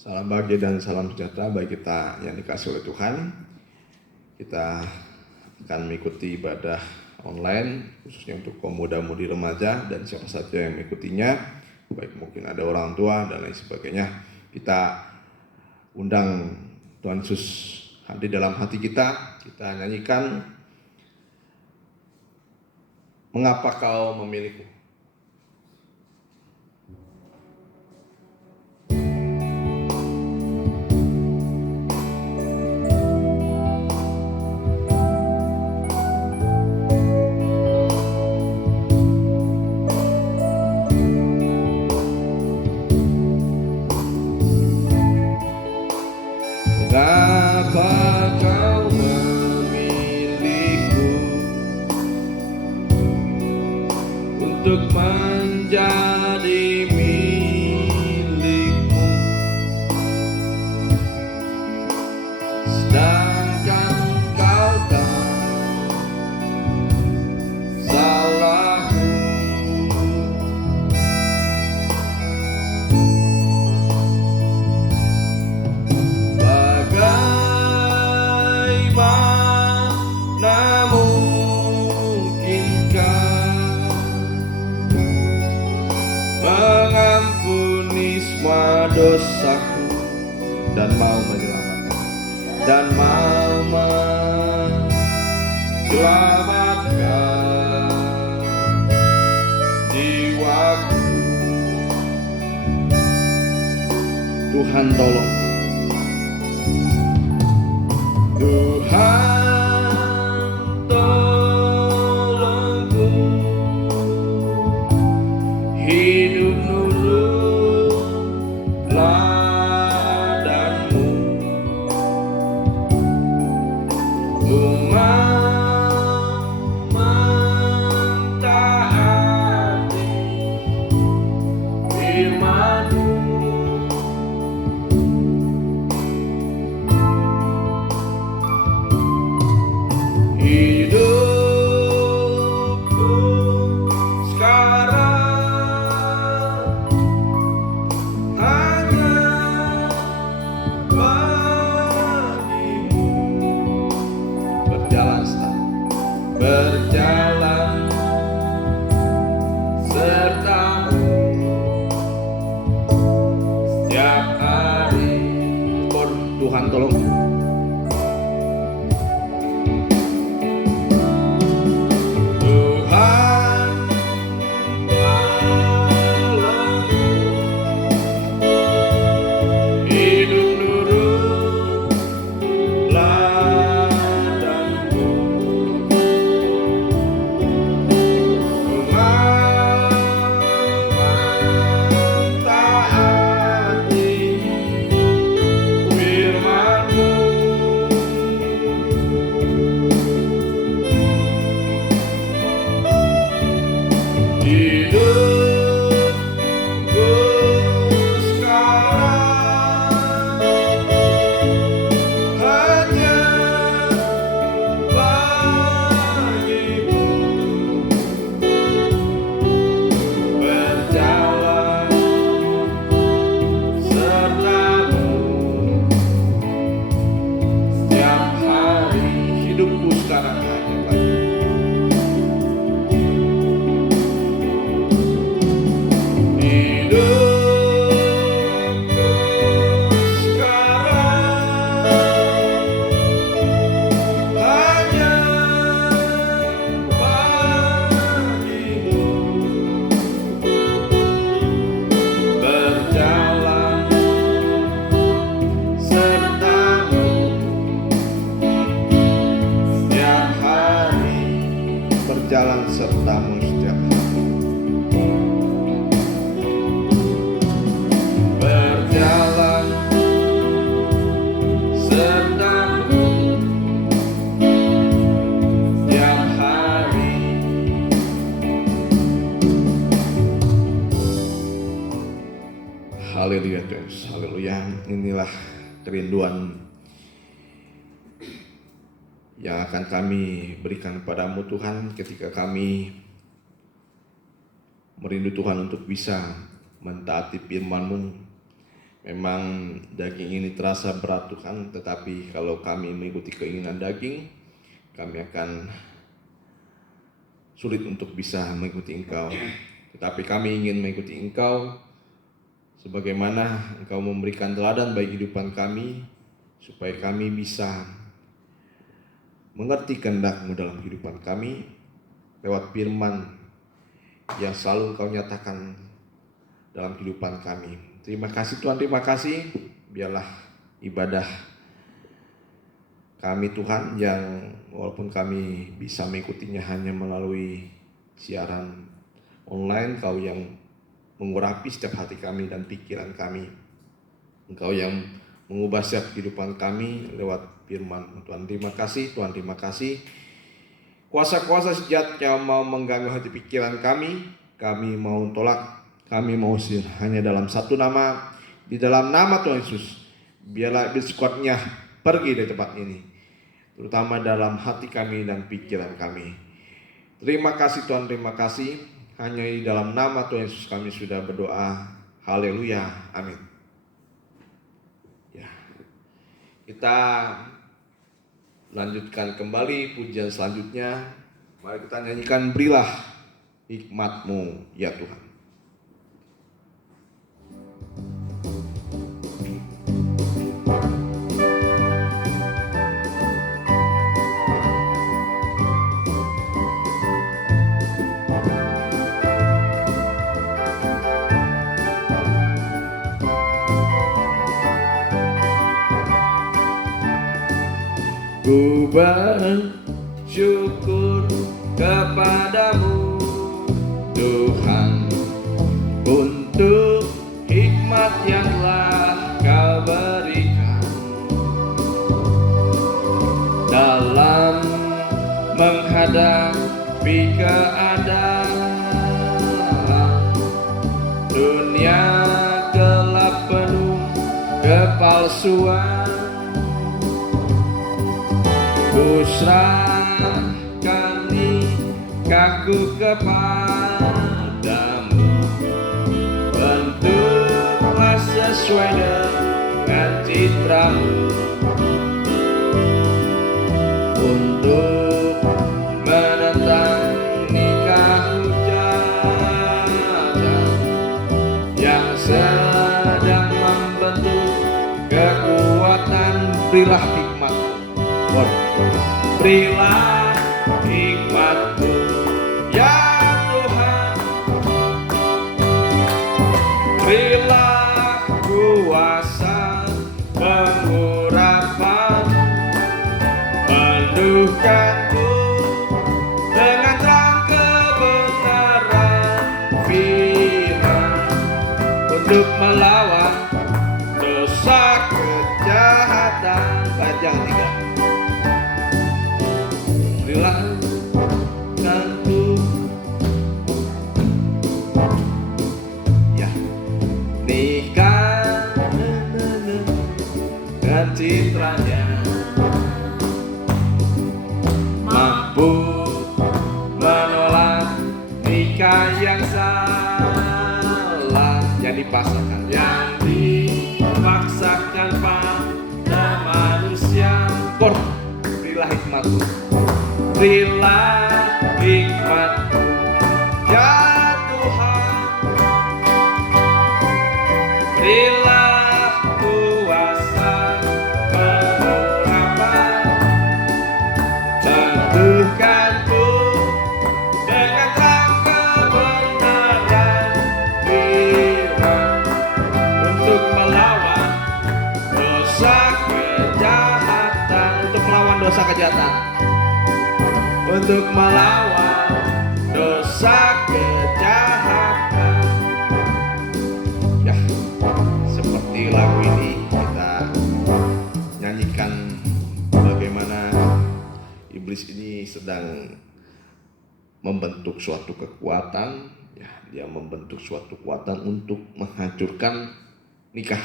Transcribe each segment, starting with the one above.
Salam bahagia dan salam sejahtera bagi kita yang dikasih oleh Tuhan. Kita akan mengikuti ibadah online khususnya untuk kaum muda-mudi remaja dan siapa saja yang mengikutinya, baik mungkin ada orang tua dan lain sebagainya. Kita undang Tuhan Yesus hadir dalam hati kita. Kita nyanyikan Mengapa Kau Memilihku. Mengapa Kau memilihku untuk menjadi milikmu, sedangkan Kau tahu salahku. Bagaimana mungkinkah mengampuni semua dosaku dan mau menyelamatkan jiwaku. Tuhan tolong, Tuhan tolongku, hidup nurut teladanmu, mentaati firman-Mu. Hidupku sekarang hanya bagimu, berjalan sertamu setiap hari. Tuhan tolong, berjalan sertamu setiap hari, berjalan sertamu setiap hari. Haleluya Tuhan, haleluya. Inilah kerinduan yang akan kami berikan kepadamu Tuhan ketika kami merindu Tuhan untuk bisa mentaati firman-Mu, Memang daging ini terasa berat Tuhan, tetapi kalau kami mengikuti keinginan daging, kami akan sulit untuk bisa mengikuti Engkau. Tetapi kami ingin mengikuti Engkau sebagaimana Engkau memberikan teladan bagi kehidupan kami, supaya kami bisa mengerti kehendak-Mu dalam kehidupan kami lewat firman yang selalu Engkau nyatakan dalam kehidupan kami. Terima kasih Tuhan, terima kasih. Biarlah ibadah kami Tuhan, yang walaupun kami bisa mengikutinya hanya melalui siaran online, Engkau yang mengurapi setiap hati kami dan pikiran kami. Engkau yang mengubah setiap kehidupan kami lewat firman Tuhan. Terima kasih Tuhan, terima kasih. Kuasa-kuasa sejat yang mau mengganggu hati pikiran kami mau tolak. Kami mau usir hanya dalam satu nama, di dalam nama Tuhan Yesus. Biarlah iblis kuatnya pergi dari tempat ini, terutama dalam hati kami dan pikiran kami. Terima kasih Tuhan, terima kasih. Hanya di dalam nama Tuhan Yesus kami sudah berdoa. Haleluya, amin. Ya, kita lanjutkan kembali pujian selanjutnya. Mari kita nyanyikan Berilah Hikmat-Mu ya Tuhan. Ku bersyukur kepadamu Tuhan, untuk hikmat yang telah Kau berikan dalam menghadapi keadaan dunia gelap penuh kepalsuan. Ku serahkan nikahku kepadamu, bentuklah sesuai dengan citra-Mu, untuk menentang nikah hujatan yang sedang membentuk kekuatan. Berilah hikmat-Mu, berilah hikmat-Mu ya Tuhan, berilah kuasa pengurapan, penuhkanku dengan terang kebenaran firman, untuk melawan dosa kejahatan. Bajang 3. Berilah ya nikah dan citranya, mampu menolak nikah yang salah, yang dipaksakan pada manusia. Berilah hikmat-Mu, berilah hikmat-Mu ya Tuhan, berilah kuasa pengurapan, teguhkanku dengan terang kebenaran firman, untuk melawan dosa kejahatan, untuk melawan dosa kejahatan, untuk melawan dosa kejahatan. Ya, seperti lagu ini kita nyanyikan bagaimana iblis ini sedang membentuk suatu kekuatan. Ya, dia membentuk suatu kekuatan untuk menghancurkan nikah.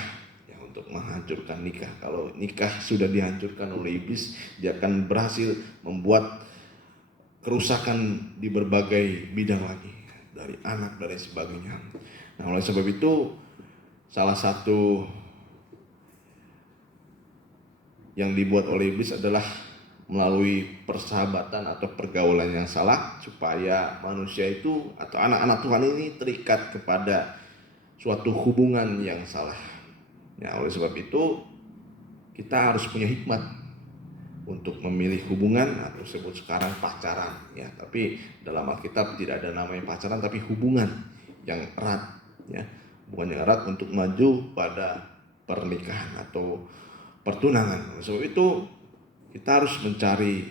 Ya, untuk menghancurkan nikah. Kalau nikah sudah dihancurkan oleh iblis, dia akan berhasil membuat kerusakan di berbagai bidang lagi, dari anak dan sebagainya. Nah, oleh sebab itu salah satu yang dibuat oleh iblis adalah melalui persahabatan atau pergaulan yang salah, supaya manusia itu atau anak-anak Tuhan ini terikat kepada suatu hubungan yang salah. Ya, oleh sebab itu kita harus punya hikmat untuk memilih hubungan, atau sebut sekarang pacaran, ya. Tapi dalam Alkitab tidak ada namanya pacaran, tapi hubungan yang erat, ya, hubungan yang erat untuk maju pada pernikahan atau pertunangan. Oleh sebab itu kita harus mencari,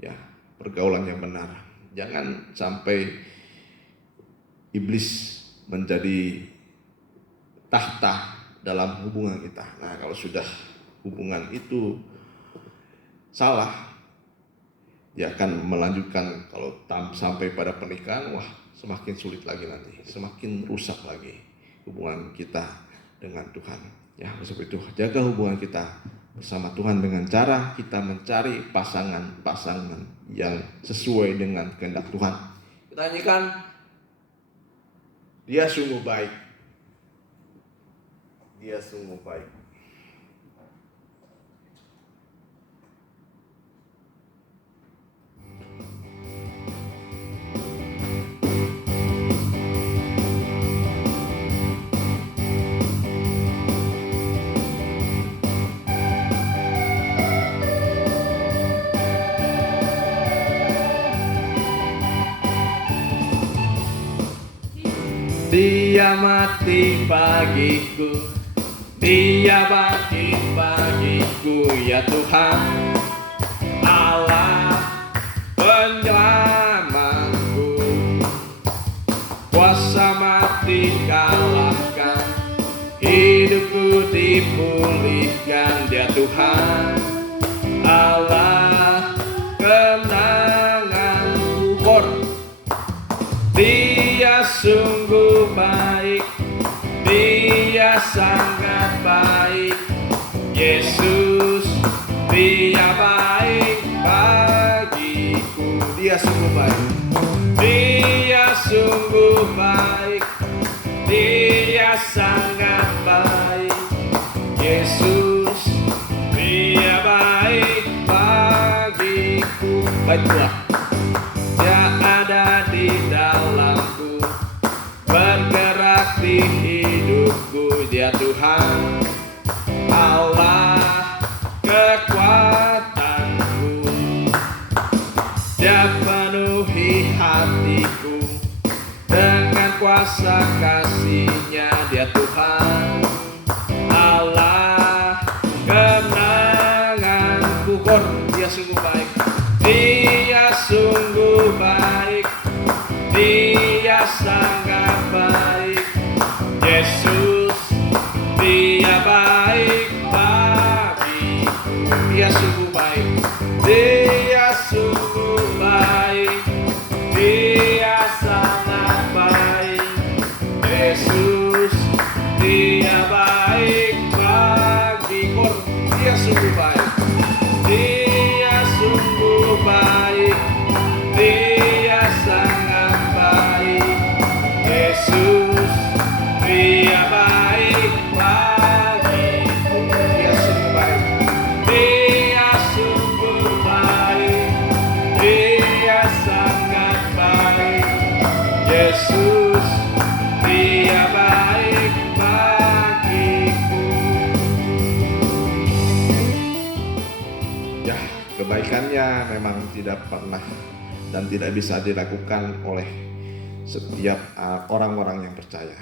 ya, pergaulan yang benar. Jangan sampai iblis menjadi tahta dalam hubungan kita. Nah, kalau sudah hubungan itu salah, dia akan melanjutkan. Kalau sampai pada pernikahan, wah, semakin sulit lagi nanti, semakin rusak lagi hubungan kita dengan Tuhan. Ya, sebab itu jaga hubungan kita bersama Tuhan dengan cara kita mencari pasangan-pasangan yang sesuai dengan kehendak Tuhan. Kita nyanyikan Dia Sungguh Baik. Dia sungguh baik. Dia mati bagiku, Dia bangkit bagiku, ya Tuhan Allah penyelamatku. Kuasa mati kalahkan, hidupku dipulihkan, Dia Tuhan Allah kenanganku. Dia sungguh baik, Dia sangat baik, Yesus, Dia baik bagiku. Dia sungguh baik, Dia sungguh baik, Dia sangat baik, Yesus, Dia baik bagiku. Baiklah, Dia ada di dalamku, bergerak di hidupku, Dia Tuhan Allah kekuatanku. Dia penuhi hatiku dengan kuasa kasih-Nya, Dia Tuhan Allah kenanganku. Dia sungguh baik, Dia sungguh baik, Dia sangat baik, Yesus, Dia baik bagiku. Dia sungguh baik, Dia sungguh baik, Dia sangat baik, Yesus, Dia baik bagiku. Dia sungguh baik, Dia sungguh baik, Dia sangat baik, Yesus, Dia baik bagiku. Dia sungguh baik, Dia sungguh baik, Dia sangat baik, Yesus, Dia baik bagiku. Ya, kebaikannya memang tidak pernah dan tidak bisa dilakukan oleh setiap orang-orang yang percaya.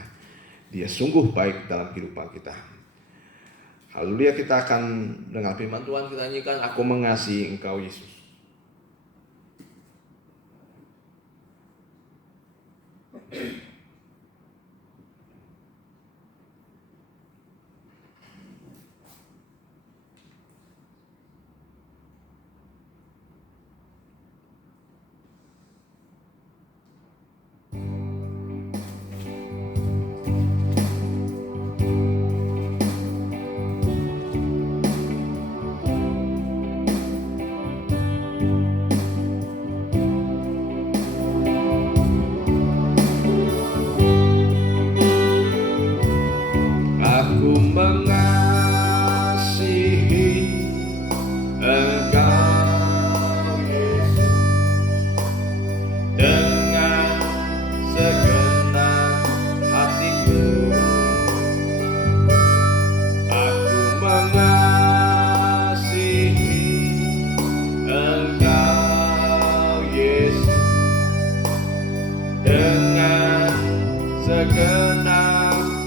Dia sungguh baik dalam kehidupan kita. Haleluya, kita akan dengar firman Tuhan, kita nyanyikan Aku Mengasihi Engkau Yesus. Aku mengasihi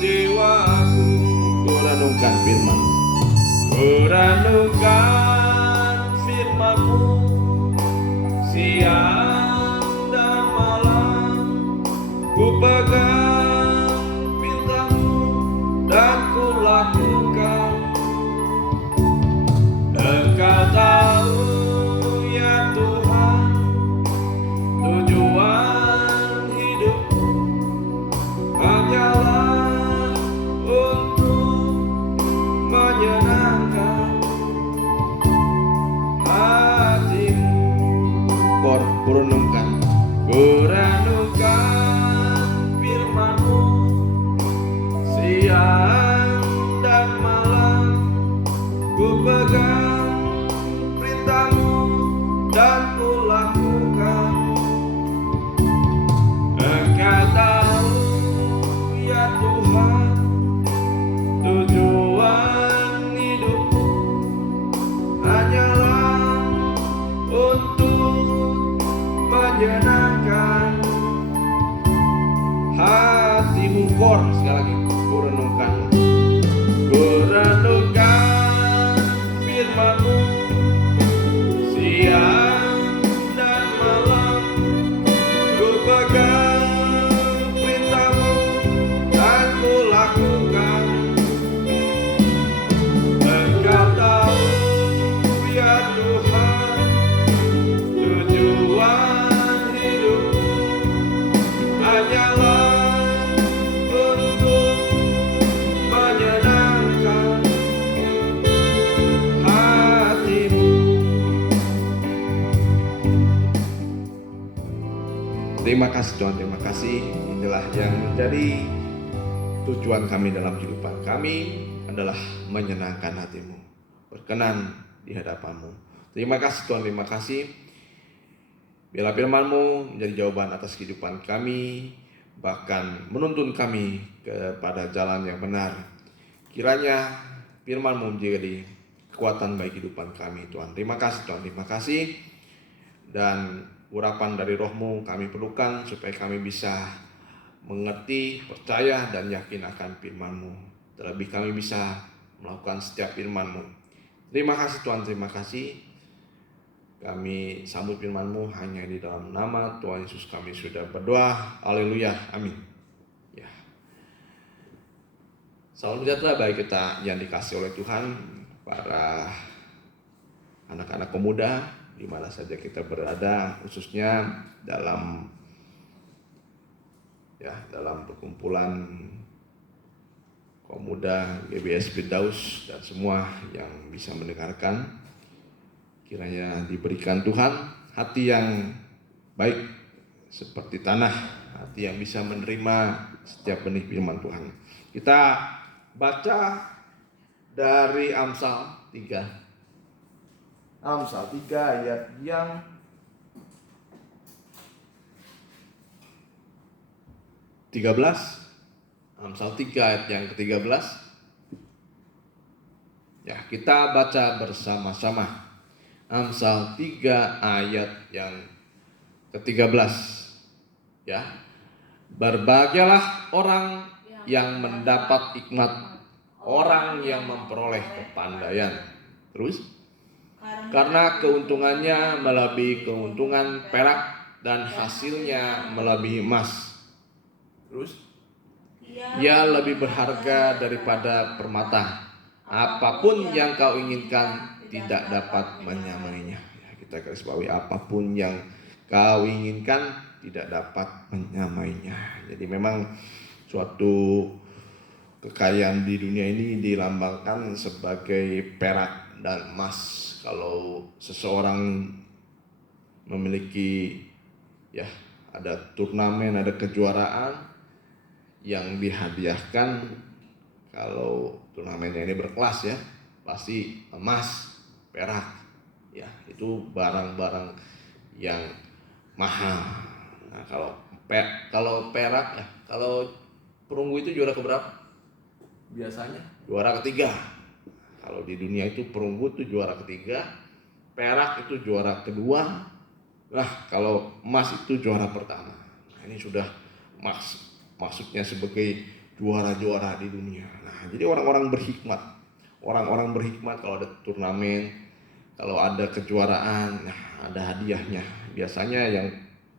jiwaku. Ku renungkan firman, ku renungkan firman-Mu siang dan malam. Ku pegang firman-Mu dan ku lakukan. Engkau tahu ya Tuhan tujuan hidupku hanyalah untuk menyenangkan hatimu. Ku renungkan firman-Mu siang dan malam. Ku pegang perintah-Mu dan ku lakukan. Engkau tahu ya Tuhan tujuan hidupku hanyalah untuk menyenangkan hatimu. Kor sekali lagi, ku renungkan firman-Mu siang dan malam. Ku pegang perintah-Mu dan ku lakukan. Engkau tahu ya Tuhan tujuan hidupku hanyalah untuk menyenangkan hatimu. Terima kasih Tuhan, terima kasih. Inilah yang menjadi tujuan kami dalam kehidupan kami adalah menyenangkan hatimu, berkenan di hadapan-Mu. Terima kasih Tuhan, terima kasih. Biarlah firman-Mu menjadi jawaban atas kehidupan kami, bahkan menuntun kami kepada jalan yang benar. Kiranya firman-Mu menjadi kekuatan bagi kehidupan kami Tuhan. Terima kasih Tuhan, terima kasih. Dan urapan dari Roh-Mu kami perlukan supaya kami bisa mengerti, percaya, dan yakin akan firman-Mu. Terlebih kami bisa melakukan setiap firman-Mu. Terima kasih Tuhan, terima kasih. Kami sambut firman-Mu hanya di dalam nama Tuhan Yesus kami sudah berdoa. Haleluya, amin. Ya. Salam sejahtera bagi kita yang dikasihi oleh Tuhan, para anak-anak pemuda di mana saja kita berada, khususnya dalam perkumpulan pemuda GBS Firdaus dan semua yang bisa mendengarkan. Kiranya diberikan Tuhan hati yang baik seperti tanah, hati yang bisa menerima setiap benih firman Tuhan. Kita baca dari Amsal 3. Amsal 3 ayat yang ke-13. Amsal 3 ayat yang ke-13. Ya, kita baca bersama-sama. Amsal 3 ayat yang ke-13. Ya. Berbahagialah orang yang mendapat hikmat, orang yang memperoleh kepandaian. Terus, karena keuntungannya melebihi keuntungan perak dan hasilnya melebihi emas. Terus, ia lebih berharga daripada permata. Apapun yang kau inginkan tidak dapat menyamainya. Ya, kita garis bawahi, apapun yang kau inginkan tidak dapat menyamainya. Jadi memang suatu kekayaan di dunia ini dilambangkan sebagai perak dan emas. Kalau seseorang memiliki ada turnamen, ada kejuaraan yang dihadiahkan, kalau turnamennya ini berkelas ya, pasti emas, perak. Ya, itu barang-barang yang mahal. Nah, kalau perak ya, kalau perunggu itu juara keberapa? Biasanya juara ketiga. Kalau di dunia itu perunggu itu juara ketiga, perak itu juara kedua. Nah, kalau emas itu juara pertama. Nah, ini sudah maksudnya sebagai juara-juara di dunia. Nah, jadi orang-orang berhikmat kalau ada turnamen, kalau ada kejuaraan, nah ada hadiahnya. Biasanya yang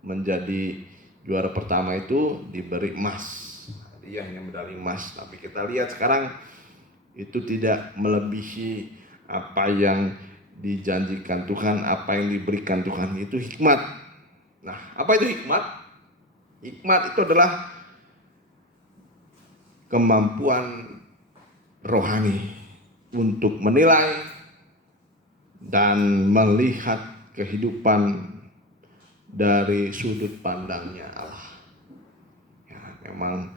menjadi juara pertama itu diberi emas, hadiahnya medali emas. Tapi kita lihat sekarang itu tidak melebihi apa yang dijanjikan Tuhan, apa yang diberikan Tuhan. Itu hikmat. Nah, apa itu hikmat? Hikmat itu adalah kemampuan rohani untuk menilai dan melihat kehidupan dari sudut pandangnya Allah. Ya, memang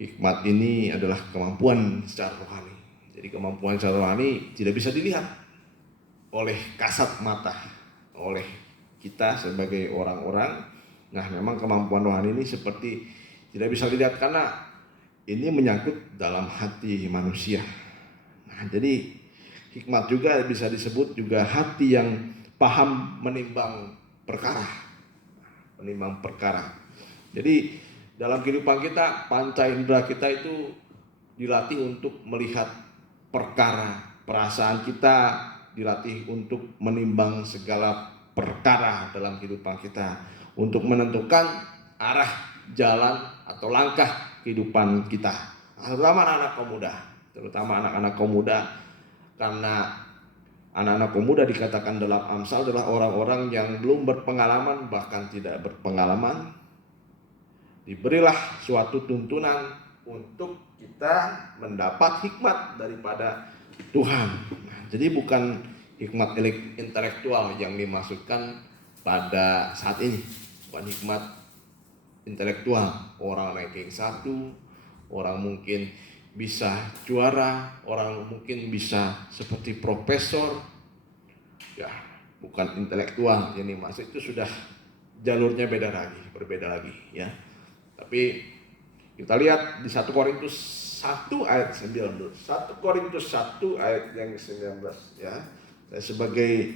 hikmat ini adalah kemampuan secara rohani. Jadi kemampuan secara rohani tidak bisa dilihat oleh kasat mata, oleh kita sebagai orang-orang. Nah, memang kemampuan rohani ini seperti tidak bisa dilihat karena ini menyangkut dalam hati manusia. Nah, jadi hikmat juga bisa disebut juga hati yang paham menimbang perkara. Menimbang perkara. Jadi dalam kehidupan kita, panca indera kita itu dilatih untuk melihat perkara. Perasaan kita dilatih untuk menimbang segala perkara dalam kehidupan kita, untuk menentukan arah, jalan, atau langkah kehidupan kita. Terutama anak-anak pemuda, karena anak-anak pemuda dikatakan dalam Amsal adalah orang-orang yang belum berpengalaman, bahkan tidak berpengalaman. Diberilah suatu tuntunan untuk kita mendapat hikmat daripada Tuhan. Nah, jadi bukan hikmat intelektual yang dimaksudkan pada saat ini, bukan hikmat intelektual. Orang ranking 1, orang mungkin bisa juara, orang mungkin bisa seperti profesor. Ya, bukan intelektual yang dimaksud, itu sudah jalurnya berbeda lagi ya. Tapi kita lihat di 1 Korintus 1 ayat 19. 1 Korintus 1 ayat yang 19 ya. Saya sebagai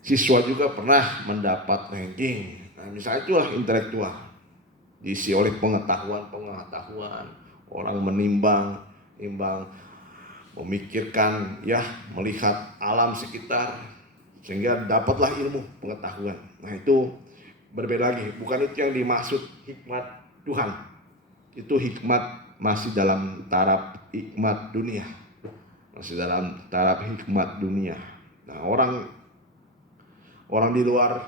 siswa juga pernah mendapat ranking. Nah, misalnya itulah intelektual. Diisi oleh pengetahuan, orang menimbang, memikirkan ya, melihat alam sekitar sehingga dapatlah ilmu, pengetahuan. Nah, itu berbeda lagi, bukan itu yang dimaksud hikmat Tuhan. Itu hikmat masih dalam taraf hikmat dunia. Nah, orang di luar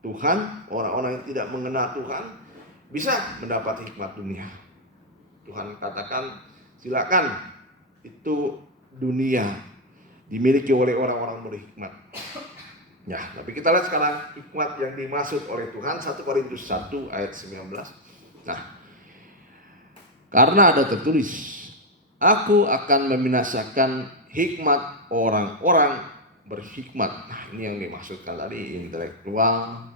Tuhan, orang-orang yang tidak mengenal Tuhan bisa mendapat hikmat dunia. Tuhan katakan, silakan, itu dunia dimiliki oleh orang-orang berhikmat. Ya, tapi kita lihat sekarang hikmat yang dimaksud oleh Tuhan, 1 Korintus 1 ayat 19. Nah, karena ada tertulis, aku akan membinasakan hikmat orang-orang berhikmat. Nah, ini yang dimaksudkan tadi, intelektual,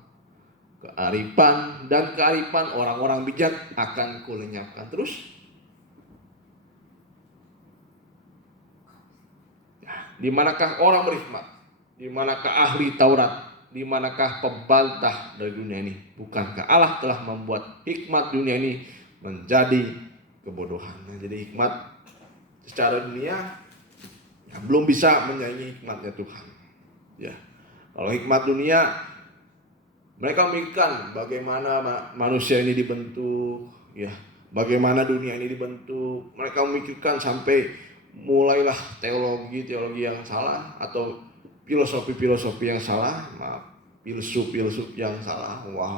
kearifan, dan kearifan orang-orang bijak akan kulenyapkan. Terus, di manakah orang berhikmat? Di manakah ahli Taurat? Di manakah pembantah dari dunia ini? Bukankah Allah telah membuat hikmat dunia ini menjadi kebodohan? Nah, jadi hikmat secara dunia ya, belum bisa menyaingi hikmatnya Tuhan. Ya, kalau hikmat dunia, mereka memikirkan bagaimana manusia ini dibentuk, ya, bagaimana dunia ini dibentuk. Mereka memikirkan sampai mulailah teologi yang salah, atau filosofi yang salah, filsuf yang salah. Wah,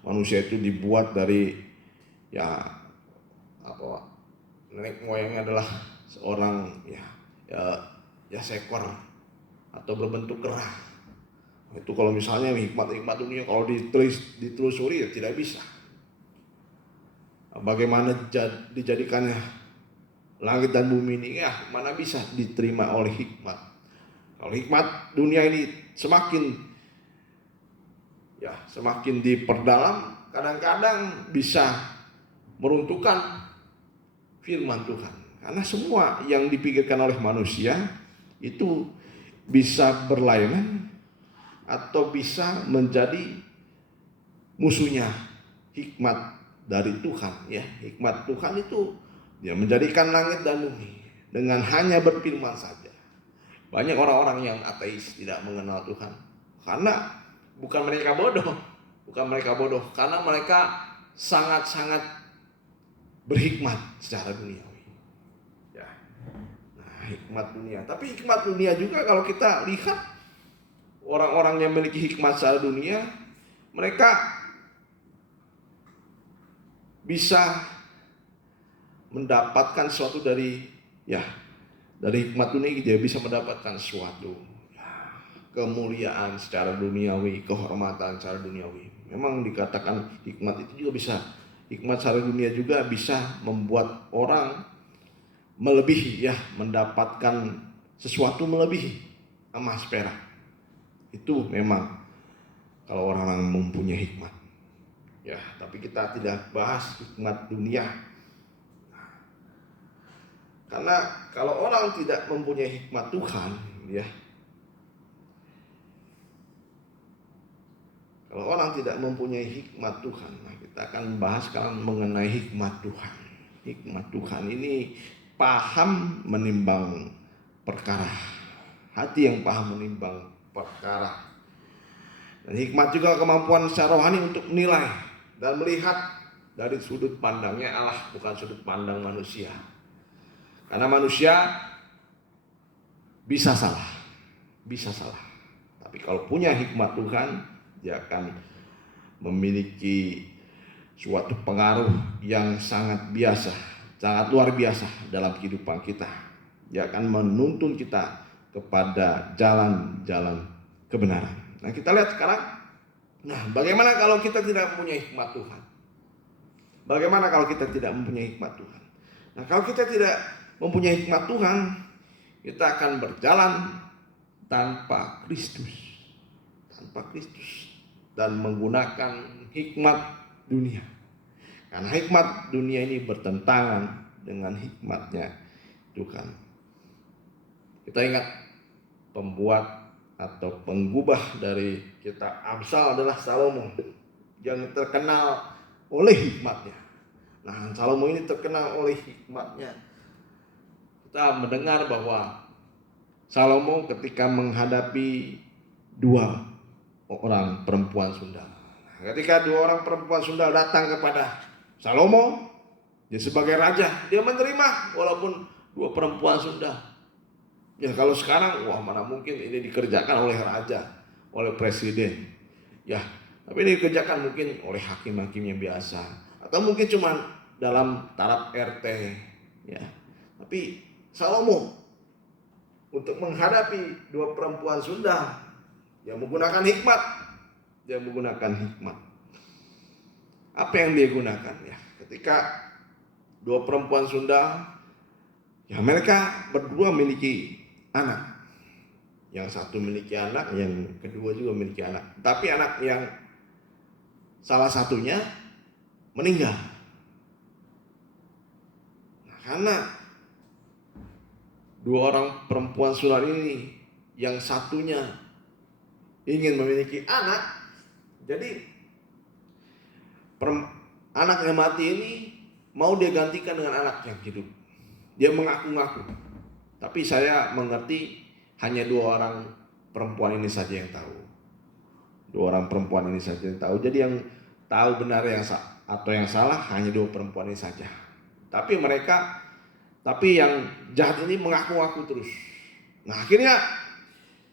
manusia itu dibuat dari nenek moyangnya adalah seorang ya seekor atau berbentuk kera. Itu kalau misalnya hikmat dunia kalau ditelusuri ya tidak bisa. Bagaimana dijadikannya langit dan bumi ini, ya mana bisa diterima oleh hikmat. Kalau hikmat dunia ini semakin diperdalam, kadang-kadang bisa meruntuhkan firman Tuhan. Karena semua yang dipikirkan oleh manusia itu bisa berlayanan atau bisa menjadi musuhnya hikmat dari Tuhan, ya. Hikmat Tuhan itu dia menjadikan langit dan bumi dengan hanya berfirman saja. Banyak orang-orang yang ateis tidak mengenal Tuhan karena bukan mereka bodoh, karena mereka sangat-sangat berhikmat secara duniawi. Ya. Nah, hikmat dunia. Tapi hikmat dunia juga kalau kita lihat orang-orang yang memiliki hikmat secara dunia, mereka bisa mendapatkan sesuatu dari hikmat dunia. Dia bisa mendapatkan sesuatu, kemuliaan secara duniawi, kehormatan secara duniawi. Memang dikatakan hikmat itu juga bisa, hikmat secara dunia juga bisa membuat orang melebihi, mendapatkan sesuatu melebihi emas perak. Itu memang kalau orang-orang mempunyai hikmat. Ya, tapi kita tidak bahas hikmat dunia. Karena kalau orang tidak mempunyai hikmat Tuhan, kalau orang tidak mempunyai hikmat Tuhan, kita akan bahas sekarang mengenai hikmat Tuhan. Hikmat Tuhan ini paham menimbang perkara, hati yang paham menimbang perkara. Dan hikmat juga kemampuan secara rohani untuk menilai dan melihat dari sudut pandangnya Allah, bukan sudut pandang manusia. Karena manusia bisa salah. Tapi kalau punya hikmat Tuhan, dia akan memiliki suatu pengaruh yang sangat luar biasa dalam kehidupan kita. Dia akan menuntun kita kepada jalan-jalan kebenaran. Nah, kita lihat sekarang. Nah, bagaimana kalau kita tidak mempunyai hikmat Tuhan? Bagaimana kalau kita tidak mempunyai hikmat Tuhan? Nah, kalau kita tidak mempunyai hikmat Tuhan, kita akan berjalan tanpa Kristus dan menggunakan hikmat dunia. Karena hikmat dunia ini bertentangan dengan hikmatnya Tuhan. Kita ingat pembuat atau penggubah dari kitab Amsal adalah Salomo yang terkenal oleh hikmatnya. Nah, Salomo ini terkenal oleh hikmatnya. Kita mendengar bahwa Salomo ketika menghadapi dua orang perempuan Sundal. Ketika dua orang perempuan Sundal datang kepada Salomo, dia sebagai raja, dia menerima walaupun dua perempuan Sundal. Ya, kalau sekarang, mana mungkin ini dikerjakan oleh raja, oleh presiden. Ya, tapi ini dikerjakan mungkin oleh hakim-hakim yang biasa, atau mungkin cuma dalam taraf RT. Ya, tapi Salomo untuk menghadapi dua perempuan Sundal, dia menggunakan hikmat. Apa yang dia gunakan? Ya, ketika dua perempuan Sundal, ya mereka berdua memiliki anak. Yang satu memiliki anak, yang kedua juga memiliki anak. Tapi anak yang salah satunya meninggal. Nah, karena dua orang perempuan Sundal ini, yang satunya ingin memiliki anak, jadi anak yang mati ini mau dia gantikan dengan anak yang hidup. Dia mengaku-ngaku. Tapi saya mengerti hanya dua orang perempuan ini saja yang tahu. Jadi yang tahu benar atau yang salah hanya dua perempuan ini saja. Tapi yang jahat ini mengaku-ngaku terus. Nah, akhirnya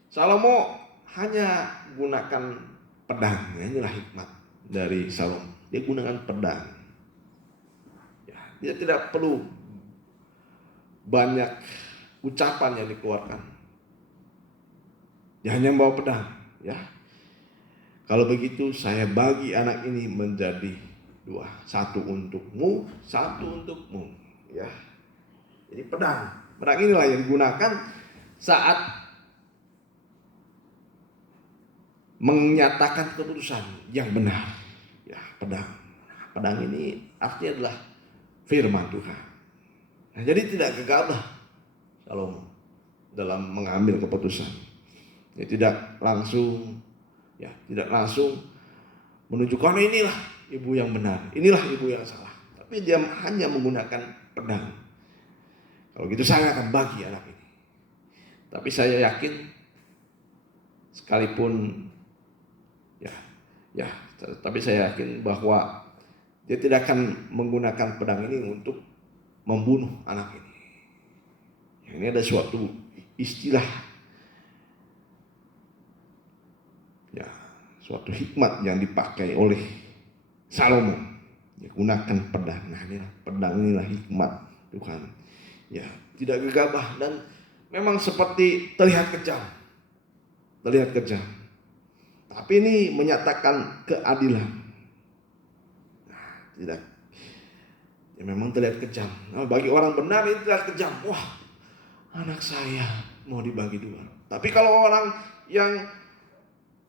Salomo hanya gunakan pedang. Inilah hikmat dari Salomo. Dia gunakan pedang. Ya, dia tidak perlu banyak ucapan yang dikeluarkan. Dia hanya bawa pedang. Ya, kalau begitu saya bagi anak ini menjadi dua. Satu untukmu, satu untukmu. Ya, jadi pedang inilah yang digunakan saat menyatakan keputusan yang benar. Ya, pedang ini artinya adalah firman Tuhan. Nah, jadi tidak gegabah Salomo dalam mengambil keputusan. Tidak langsung menunjukkan inilah ibu yang benar, inilah ibu yang salah. Tapi dia hanya menggunakan pedang. Kalau gitu saya akan bagi anak ini. Tapi saya yakin sekalipun tapi saya yakin bahwa dia tidak akan menggunakan pedang ini untuk membunuh anak ini. Ini ada suatu istilah, suatu hikmat yang dipakai oleh Salomo. Dia gunakan pedang. Nah, inilah pedang, inilah hikmat Tuhan. Ya, tidak gegabah dan memang seperti terlihat kejam. Tapi ini menyatakan keadilan. Nah, tidak. Ya memang terlihat kejam. Nah, bagi orang benar itu terlihat kejam. Wah, anak saya mau dibagi dua. Tapi kalau orang yang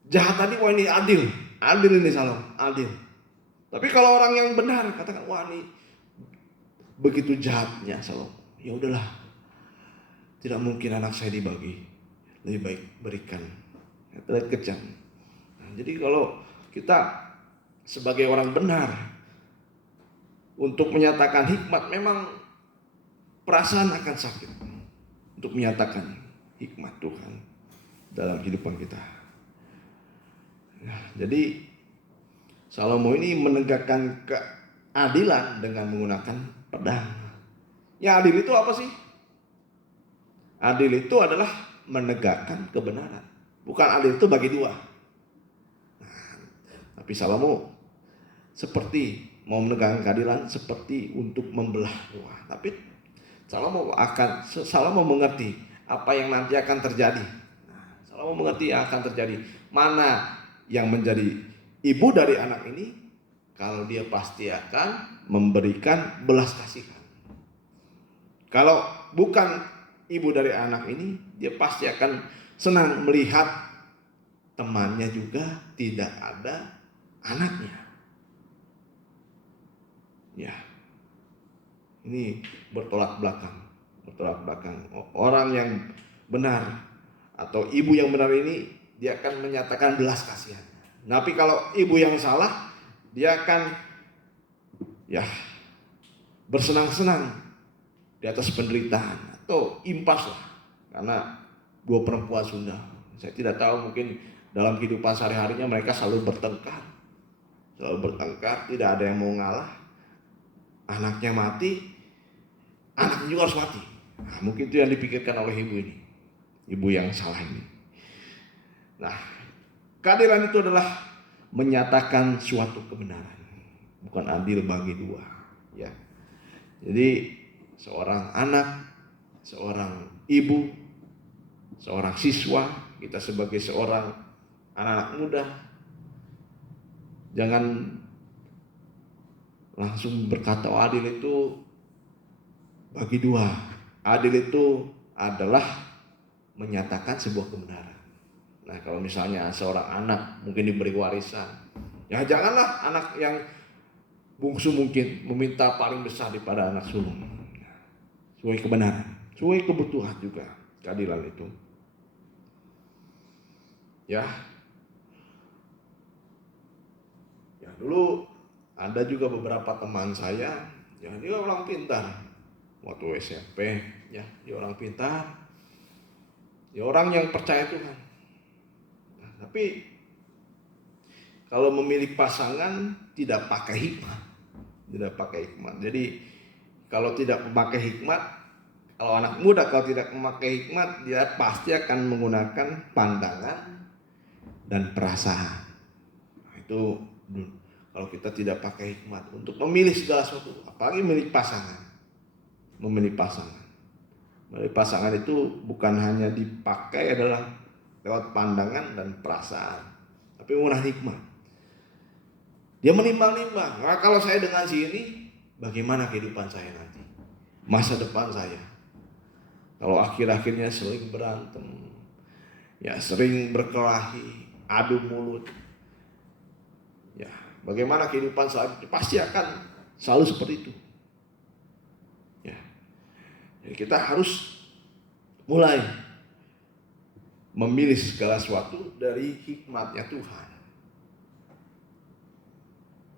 jahat tadi, wah ini adil. Adil ini Salomo, adil. Tapi kalau orang yang benar katakan, wah ini begitu jahatnya Salomo. Ya udahlah, tidak mungkin anak saya dibagi. Lebih baik berikan. Ya, terlihat kejam. Nah, jadi kalau kita sebagai orang benar untuk menyatakan hikmat, memang perasaan akan sakit untuk menyatakan hikmat Tuhan dalam kehidupan kita. Nah, jadi Salomo ini menegakkan keadilan dengan menggunakan pedang. Ya, adil itu apa sih? Adil itu adalah menegakkan kebenaran. Bukan adil itu bagi dua. Nah, tapi Salomo seperti mau menegakkan keadilan, seperti untuk membelah dua. Tapi Salomo mengerti apa yang nanti akan terjadi. Nah, Salomo mengerti yang akan terjadi. Mana yang menjadi ibu dari anak ini, kalau dia pasti akan memberikan belas kasihan. Kalau bukan ibu dari anak ini, dia pasti akan senang melihat temannya juga tidak ada anaknya. Ya, ini bertolak belakang. Orang yang benar atau ibu yang benar ini, dia akan menyatakan belas kasihan. Tapi kalau ibu yang salah, dia akan bersenang-senang di atas penderitaan atau impas lah, karena dua perempuan Sunda. Saya tidak tahu, mungkin dalam kehidupan sehari-harinya mereka selalu bertengkar, tidak ada yang mau ngalah. Anaknya mati, anaknya juga harus mati. Nah, mungkin itu yang dipikirkan oleh ibu ini, ibu yang salah ini. Nah, keadilan itu adalah menyatakan suatu kebenaran, bukan adil bagi dua. Ya, jadi seorang anak, seorang ibu, seorang siswa, kita sebagai seorang anak-anak muda, jangan langsung berkata adil itu bagi dua. Adil itu adalah menyatakan sebuah kebenaran. Nah, kalau misalnya seorang anak mungkin diberi warisan, ya janganlah anak yang bungsu mungkin meminta paling besar daripada anak sulung. Sesuai kebenaran, sesuai kebutuhan juga keadilan itu. Ya dulu ada juga beberapa teman saya, ya dia orang pintar waktu SMP, ya dia orang pintar, ya orang yang percaya Tuhan. Nah, tapi kalau memilih pasangan tidak pakai hikmat. Jadi kalau tidak memakai hikmat, kalau anak muda kalau tidak memakai hikmat, dia pasti akan menggunakan pandangan dan perasaan. Nah, itu kalau kita tidak pakai hikmat untuk memilih segala sesuatu, apalagi memilih pasangan. Memilih pasangan itu bukan hanya dipakai adalah lewat pandangan dan perasaan, tapi menggunakan hikmat. Dia menimbang-nimbang, nah, kalau saya dengan si ini, bagaimana kehidupan saya nanti, masa depan saya. Kalau akhir-akhirnya sering berantem, ya sering berkelahi, adu mulut, ya bagaimana kehidupan selanjutnya, pasti akan selalu seperti itu. Ya, jadi kita harus mulai memilih segala sesuatu dari hikmatnya Tuhan.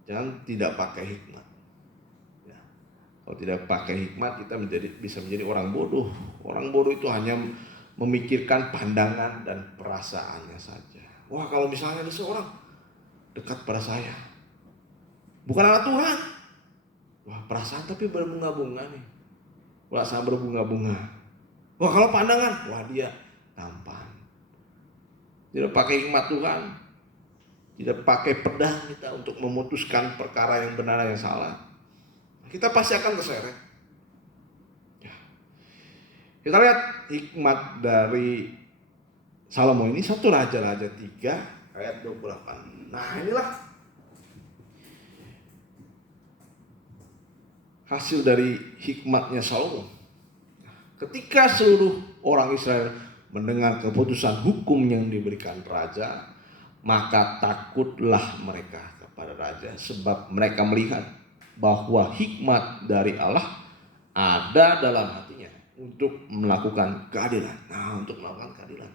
Jangan tidak pakai hikmat. Ya. Kalau tidak pakai hikmat, kita bisa menjadi orang bodoh. Orang bodoh itu hanya memikirkan pandangan dan perasaannya saja. Wah, kalau misalnya ada seorang dekat pada saya, bukan anak Tuhan. Wah, perasaan tapi berbunga-bunga nih. Perasaan berbunga-bunga. Wah, kalau pandangan, wah dia tampan. Tidak pakai hikmat Tuhan. Tidak pakai pedang kita untuk memutuskan perkara yang benar dan yang salah. Kita pasti akan terseret. Ya. Kita lihat hikmat dari Salomo ini, 1 Raja-Raja 3 ayat 28. Nah, inilah hasil dari hikmatnya Salomo. Ketika seluruh orang Israel mendengar keputusan hukum yang diberikan raja, maka takutlah mereka kepada raja, sebab mereka melihat bahwa hikmat dari Allah ada dalam hatinya untuk melakukan keadilan. Nah, untuk melakukan keadilan.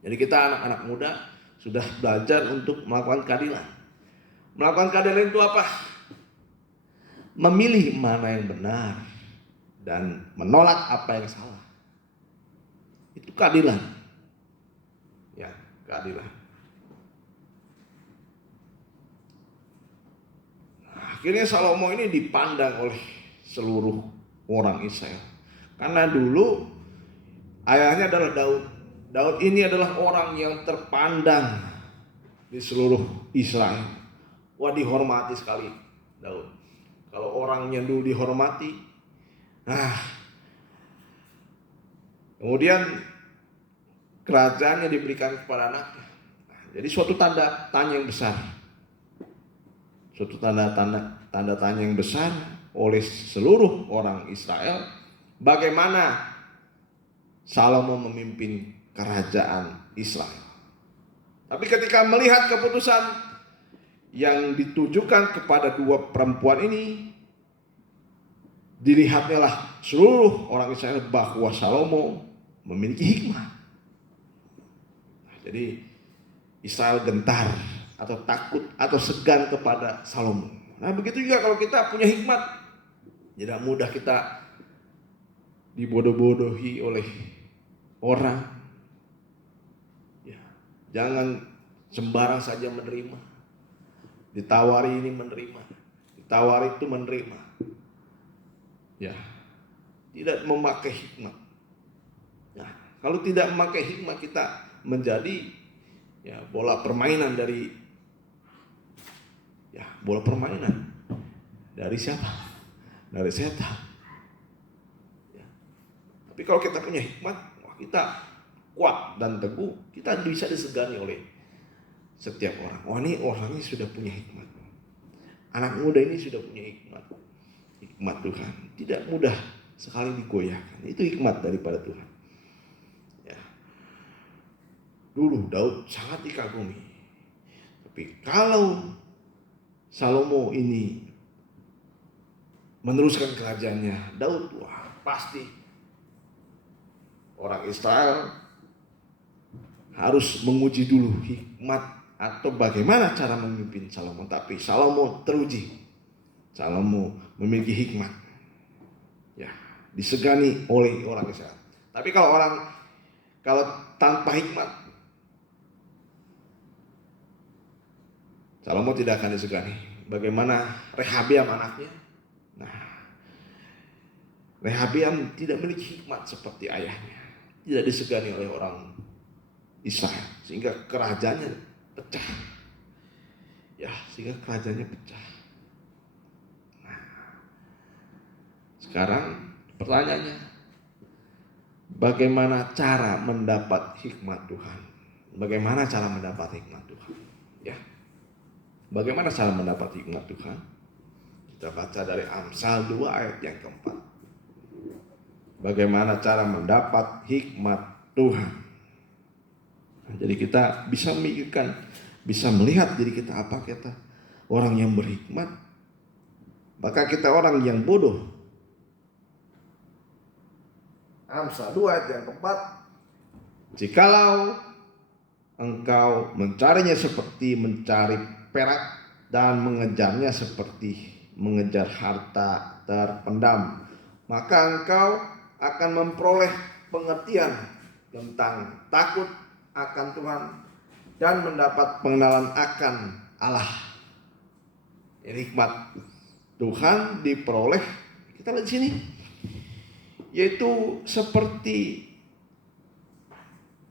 Jadi kita anak-anak muda sudah belajar untuk melakukan keadilan. Melakukan keadilan itu apa? Memilih mana yang benar dan menolak apa yang salah. Itu keadilan. Ya, keadilan. Nah, akhirnya Salomo ini dipandang oleh seluruh orang Israel. Karena dulu ayahnya adalah Daud. Daud ini adalah orang yang terpandang di seluruh Israel. Wah, dihormati sekali Daud. Kalau orangnya dulu dihormati, nah, kemudian kerajaannya diberikan kepada anaknya. Nah, jadi suatu tanda tanya yang besar. Suatu tanda tanya yang besar oleh seluruh orang Israel. Bagaimana Salomo memimpin kerajaan Israel. Tapi ketika melihat keputusan yang ditujukan kepada 2 perempuan ini, dilihatnya lah seluruh orang Israel bahwa Salomo memiliki hikmah. Jadi Israel gentar atau takut atau segan kepada Salomo. Nah, begitu juga kalau kita punya hikmat, tidak mudah kita dibodoh-bodohi oleh orang. Ya, jangan sembarang saja menerima. Ditawari ini menerima, ditawari itu menerima. Ya, tidak memakai hikmat. Nah, kalau tidak memakai hikmat, kita menjadi bola permainan dari bola permainan dari siapa? Dari setan. Ya. Tapi kalau kita punya hikmat, kita kuat dan teguh, kita bisa disegani oleh setiap orang. Wah, ini orang ini sudah punya hikmat. Anak muda ini sudah punya hikmat. Hikmat Tuhan tidak mudah sekali digoyahkan. Itu hikmat daripada Tuhan. Ya. Dulu Daud sangat dikagumi. Tapi kalau Salomo ini meneruskan kerajaannya, Daud, wah, pasti orang Israel harus menguji dulu hikmat atau bagaimana cara memimpin Salomo. Tapi Salomo teruji. Salomo memiliki hikmat. Ya, disegani oleh orang Israel. Tapi kalau tanpa hikmat, Salomo tidak akan disegani. Bagaimana Rehabeam anaknya? Nah, Rehabeam tidak memiliki hikmat seperti ayahnya. Tidak disegani oleh orang Israel. Sehingga kerajaannya pecah. Ya, sehingga kerajaannya pecah. Nah, sekarang pertanyaannya, bagaimana cara mendapat hikmat Tuhan? Bagaimana cara mendapat hikmat Tuhan? Ya, bagaimana cara mendapat hikmat Tuhan? Kita baca dari Amsal 2 ayat yang keempat. Bagaimana cara mendapat hikmat Tuhan? Nah, jadi kita bisa memikirkan, bisa melihat diri kita, apa kita orang yang berhikmat, maka kita orang yang bodoh. Amsal 2 ayat yang keempat. Jikalau engkau mencarinya seperti mencari perak, dan mengejarnya seperti mengejar harta terpendam, maka engkau akan memperoleh pengertian tentang takut akan Tuhan dan mendapat pengenalan akan Allah. Hikmat Tuhan diperoleh, kita lihat di sini, yaitu seperti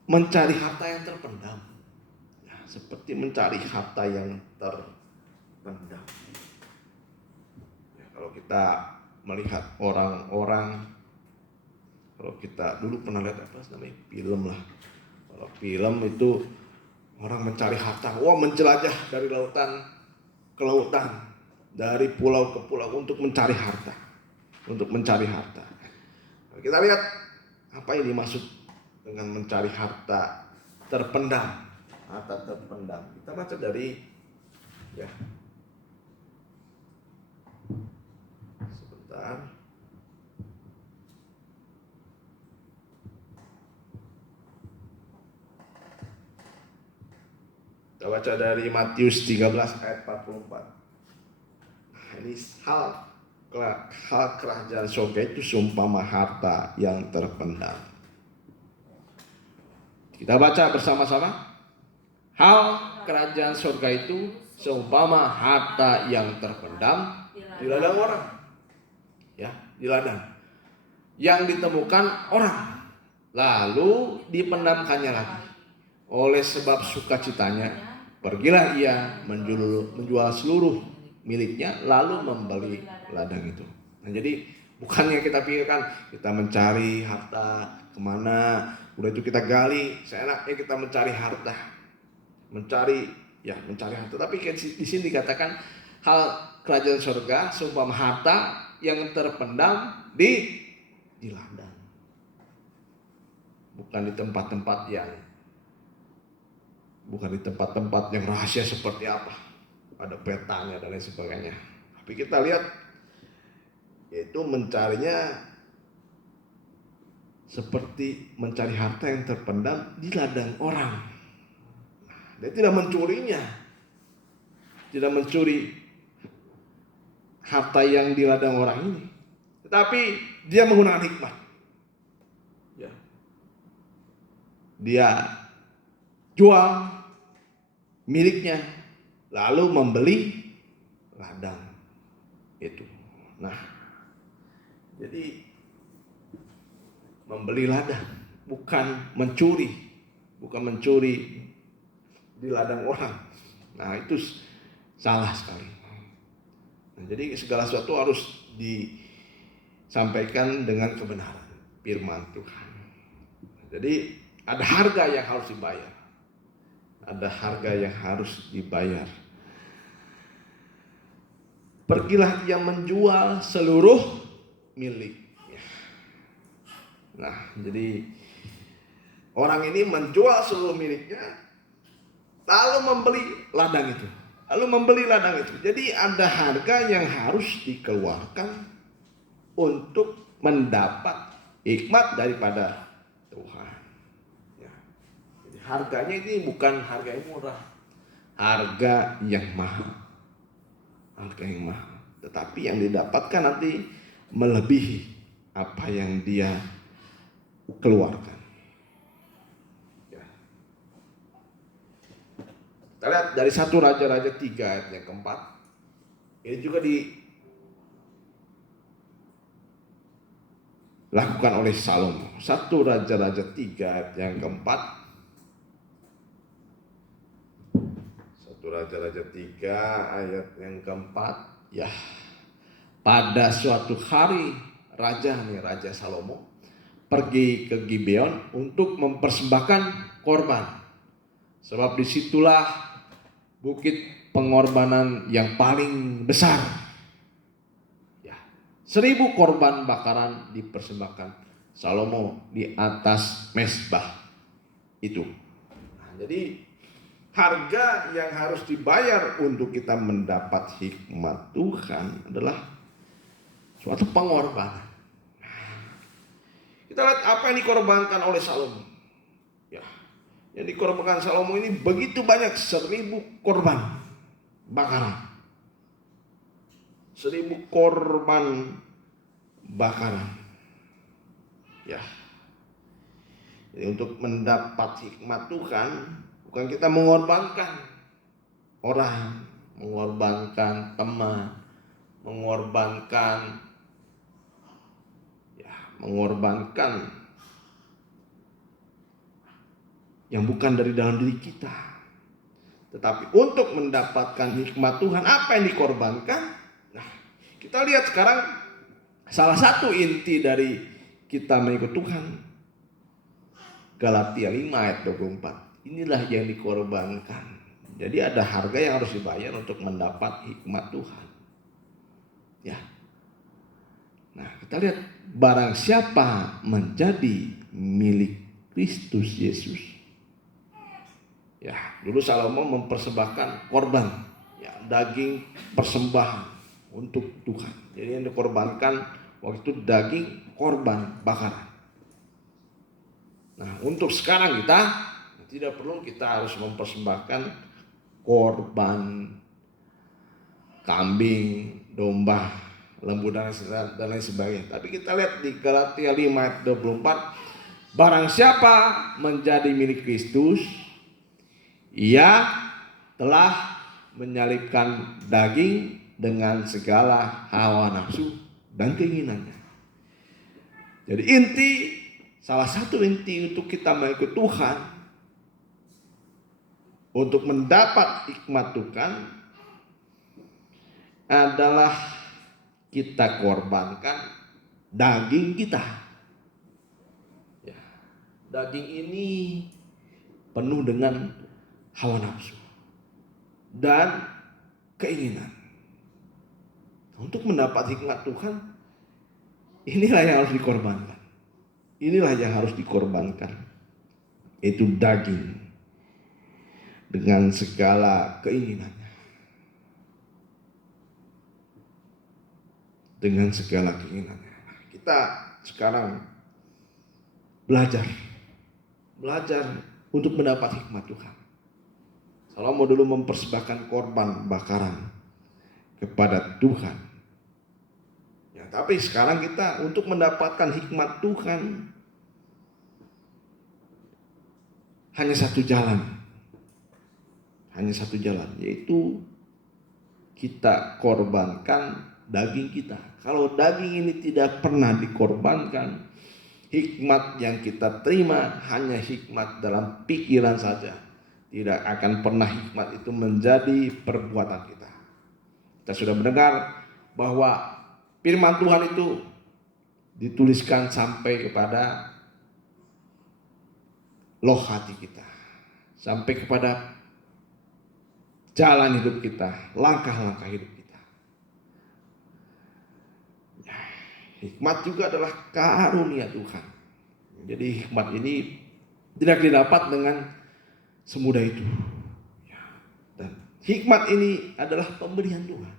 mencari harta yang terpendam. Seperti mencari harta yang terpendam. Kalau kita melihat orang-orang, kalau kita dulu pernah lihat apa namanya film lah. Kalau film itu orang mencari harta, menjelajah dari lautan ke lautan, dari pulau ke pulau untuk mencari harta, Kita lihat apa yang dimaksud dengan mencari harta terpendam. Kita baca dari sebentar. Kita baca dari Matius 13 ayat 44. Ini hal kerajaan surga itu seumpama harta yang terpendam. Kita baca bersama-sama. Hal kerajaan surga itu seumpama harta yang terpendam di ladang orang. Di ladang. Yang ditemukan orang. Lalu dipendamkannya lagi. Oleh sebab sukacitanya, pergilah ia menjual seluruh miliknya lalu membeli ladang itu. Nah, jadi bukannya kita pikirkan kita mencari harta kemana, udah itu kita gali, seenaknya kita mencari harta, tapi di sini dikatakan hal kerajaan surga seumpama harta yang terpendam di ladang, bukan di tempat-tempat yang rahasia seperti apa, ada petanya dan lain sebagainya. Tapi kita lihat, yaitu mencarinya seperti mencari harta yang terpendam di ladang orang. Dia tidak mencurinya, tidak mencuri harta yang di ladang orang ini, tetapi dia menggunakan hikmat. Dia jual miliknya lalu membeli ladang itu. Nah, jadi membeli ladang, bukan mencuri di ladang orang. Nah, itu salah sekali. Nah, jadi segala sesuatu harus disampaikan dengan kebenaran firman Tuhan. Jadi ada harga yang harus dibayar. Pergilah ia menjual seluruh miliknya. Nah, jadi orang ini menjual seluruh miliknya lalu membeli ladang itu. Jadi ada harga yang harus dikeluarkan untuk mendapat hikmat daripada Tuhan. Jadi harganya ini bukan harga yang murah, harga yang mahal. Tetapi yang didapatkan nanti melebihi apa yang dia keluarkan. Kita lihat dari 1 Raja-Raja 3 ayat yang keempat. Ini juga dilakukan oleh Salomo. 1 Raja-Raja 3 ayat yang keempat. 1 Raja-Raja 3 ayat yang keempat. Pada suatu hari Raja Salomo pergi ke Gibeon untuk mempersembahkan korban. Sebab disitulah bukit pengorbanan yang paling besar. 1.000 korban bakaran dipersembahkan Salomo di atas mezbah itu. Nah, jadi harga yang harus dibayar untuk kita mendapat hikmat Tuhan adalah suatu pengorbanan. Kita lihat apa yang dikorbankan oleh Salomo. Yang dikorbankan Salomo ini begitu banyak, 1.000 korban bakaran. 1000 korban bakaran. Ya. Jadi untuk mendapat hikmat Tuhan, bukan kita mengorbankan orang, mengorbankan teman, mengorbankan yang bukan dari dalam diri kita. Tetapi untuk mendapatkan hikmat Tuhan, apa yang dikorbankan? Nah, kita lihat sekarang salah satu inti dari kita mengikut Tuhan. Galatia 5 ayat 24. Inilah yang dikorbankan. Jadi ada harga yang harus dibayar untuk mendapat hikmat Tuhan. Ya. Nah, kita lihat barang siapa menjadi milik Kristus Yesus. Ya, dulu Salomo mempersembahkan korban, ya, daging persembahan untuk Tuhan. Jadi yang dikorbankan waktu itu daging korban bakaran. Nah, untuk sekarang kita tidak perlu kita harus mempersembahkan korban kambing, domba, lembu dan lain sebagainya. Tapi kita lihat di Galatia 5 ayat 24, barang siapa menjadi milik Kristus, ia telah menyalibkan daging dengan segala hawa nafsu dan keinginannya. Jadi salah satu inti untuk kita mengikut Tuhan, untuk mendapat hikmat Tuhan, adalah kita korbankan daging kita. Ya, daging ini penuh dengan hawa nafsu dan keinginan. Untuk mendapat hikmat Tuhan, inilah yang harus dikorbankan. Inilah yang harus dikorbankan. Itu daging dengan segala keinginannya. Dengan segala keinginannya. Kita sekarang belajar untuk mendapat hikmat Tuhan. Salomo dulu mempersembahkan korban bakaran kepada Tuhan. Ya, tapi sekarang kita untuk mendapatkan hikmat Tuhan hanya satu jalan, yaitu kita korbankan daging kita. Kalau daging ini tidak pernah dikorbankan, hikmat yang kita terima hanya hikmat dalam pikiran saja. Tidak akan pernah hikmat itu menjadi perbuatan kita. Kita sudah mendengar bahwa firman Tuhan itu dituliskan sampai kepada loh hati kita, sampai kepada jalan hidup kita, langkah-langkah hidup kita. Ya, hikmat juga adalah karunia Tuhan. Jadi hikmat ini tidak didapat dengan semudah itu. Ya, dan hikmat ini adalah pemberian Tuhan.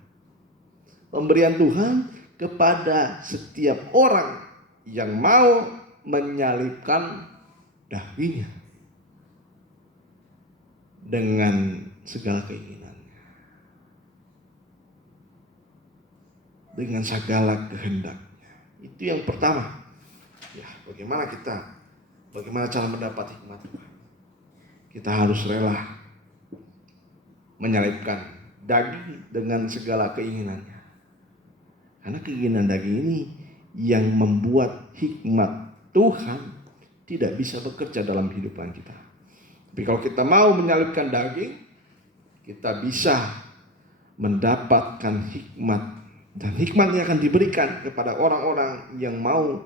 Pemberian Tuhan kepada setiap orang yang mau menyalibkan dagingnya dengan segala keinginannya, dengan segala kehendaknya. Itu yang pertama. Ya, bagaimana cara mendapat hikmat Tuhan? Kita harus rela menyalibkan daging dengan segala keinginannya. Karena keinginan daging ini yang membuat hikmat Tuhan tidak bisa bekerja dalam kehidupan kita. Tapi kalau kita mau menyalibkan daging, kita bisa mendapatkan hikmat. Dan hikmatnya akan diberikan kepada orang-orang yang mau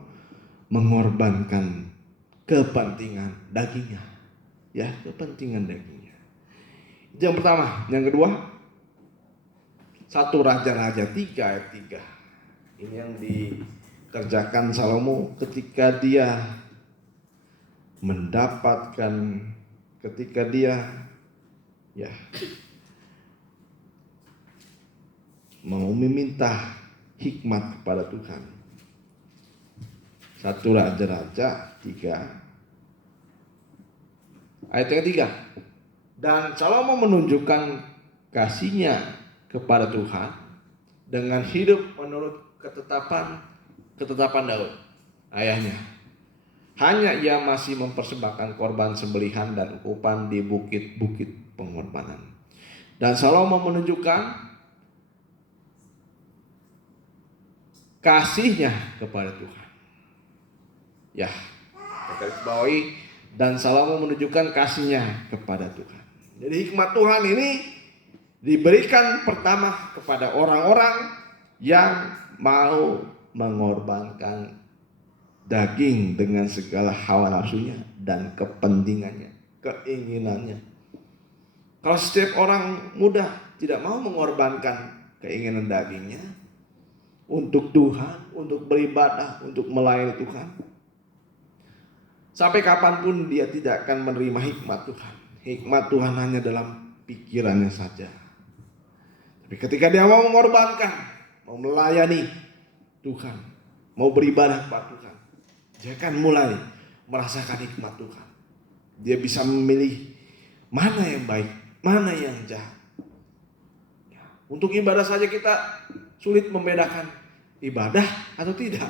mengorbankan kepentingan dagingnya. Ya, kepentingan dagingnya. Itu yang pertama. Yang kedua, 1 Raja-Raja 3 ayat 3. Ini yang dikerjakan Salomo ketika dia mau meminta hikmat kepada Tuhan. 1 Raja-Raja 3 ayat yang 3. Dan Salomo menunjukkan kasihnya kepada Tuhan dengan hidup menurut ketetapan Daud, ayahnya. Hanya ia masih mempersembahkan korban sembelihan dan ukupan di bukit-bukit pengorbanan. Dan Salomo menunjukkan kasihnya kepada Tuhan. Ya, garis bawahi, dan Salomo menunjukkan kasihnya kepada Tuhan. Jadi hikmat Tuhan ini diberikan pertama kepada orang-orang yang mau mengorbankan daging dengan segala hawa nafsunya dan kepentingannya, keinginannya. Kalau setiap orang muda tidak mau mengorbankan keinginan dagingnya untuk Tuhan, untuk beribadah, untuk melayani Tuhan, sampai kapanpun dia tidak akan menerima hikmat Tuhan. Hikmat Tuhan hanya dalam pikirannya saja. Tapi ketika dia mau mengorbankan, mau melayani Tuhan, mau beribadah kepada Tuhan, dia akan mulai merasakan hikmat Tuhan. Dia bisa memilih mana yang baik, mana yang jahat. Untuk ibadah saja kita sulit membedakan ibadah atau tidak.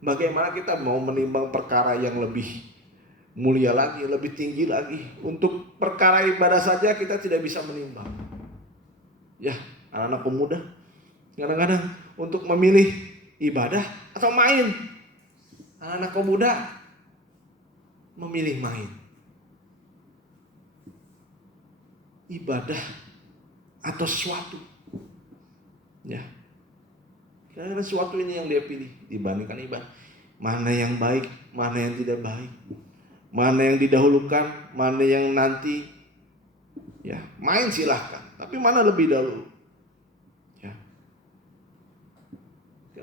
Bagaimana kita mau menimbang perkara yang lebih mulia lagi, lebih tinggi lagi. Untuk perkara ibadah saja kita tidak bisa menimbang. Ya, anak-anak pemuda kadang-kadang untuk memilih ibadah atau main, anak-anak pemuda memilih main. Ibadah atau sesuatu. Ya. Karena sesuatu ini yang dia pilih dibandingkan ibadah. Mana yang baik, mana yang tidak baik. Mana yang didahulukan, mana yang nanti. Ya, main silahkan, tapi mana lebih dahulu. Ya.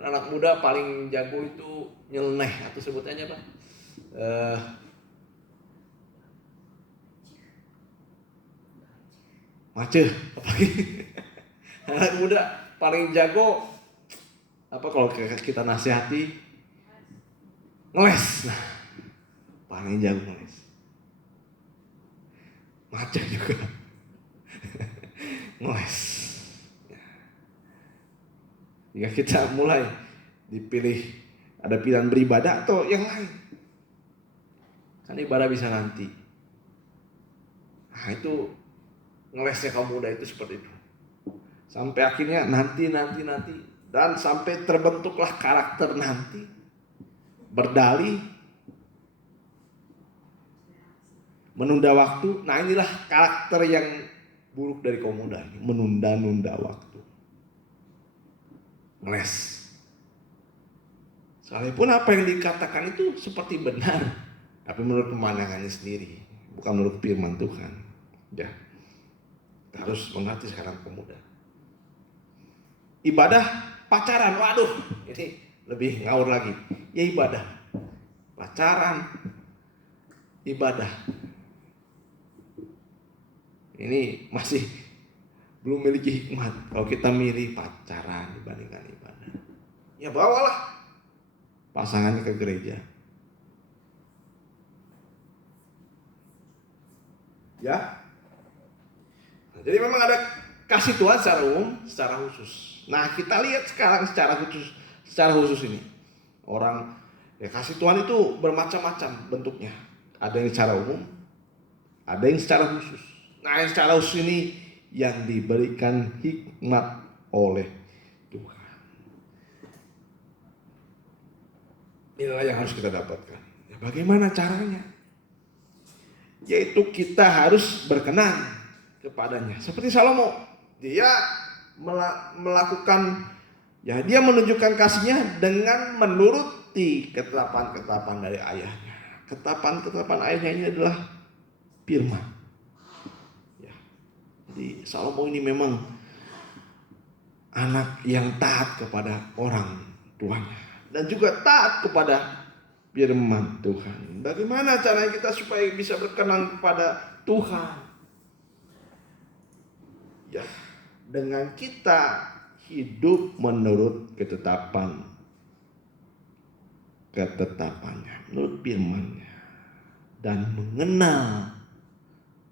Anak muda paling jago itu nyeleneh, atau sebutannya apa? Macet. Anak muda paling jago apa kalau kita nasihati? Ngeles. Nah, paling jago ngeles. Macet juga. Ngeles. Jika kita mulai dipilih, ada pilihan beribadah atau yang lain, kan ibadah bisa nanti. Nah itu ngelesnya kaum muda itu seperti itu. Sampai akhirnya nanti. Dan sampai terbentuklah karakter nanti. Berdalih. Menunda waktu. Nah inilah karakter yang buruk dari kaum muda ini. Menunda-nunda waktu. Ngeles. Sekalipun apa yang dikatakan itu seperti benar, tapi menurut pemandangannya sendiri, bukan menurut firman Tuhan. Ya, kita harus mengerti sekarang pemuda. Ibadah pacaran, waduh, ini lebih ngawur lagi. Ya ibadah, pacaran, ibadah. Ini masih belum memiliki hikmat. Kalau kita milih pacaran dibandingkan ibadah, ya bawalah pasangannya ke gereja. Ya. Nah, jadi memang ada kasih Tuhan secara umum, secara khusus. Nah, kita lihat sekarang secara khusus ini. Orang ya kasih Tuhan itu bermacam-macam bentuknya. Ada yang secara umum, ada yang secara khusus. Nah, yang secara khusus ini yang diberikan hikmat oleh Tuhan. Inilah yang harus kita dapatkan. Ya, bagaimana caranya? Yaitu kita harus berkenan kepadanya. Seperti Salomo, dia melakukan, ya dia menunjukkan kasihnya dengan menuruti ketetapan-ketetapan dari ayahnya. Ketetapan-ketetapan ayahnya ini adalah firman. Ya. Jadi Salomo ini memang anak yang taat kepada orang tuanya. Dan juga taat kepada firman Tuhan. Bagaimana caranya kita supaya bisa berkenan kepada Tuhan? Ya, dengan kita hidup menurut ketetapannya, menurut firman-Nya, dan mengenal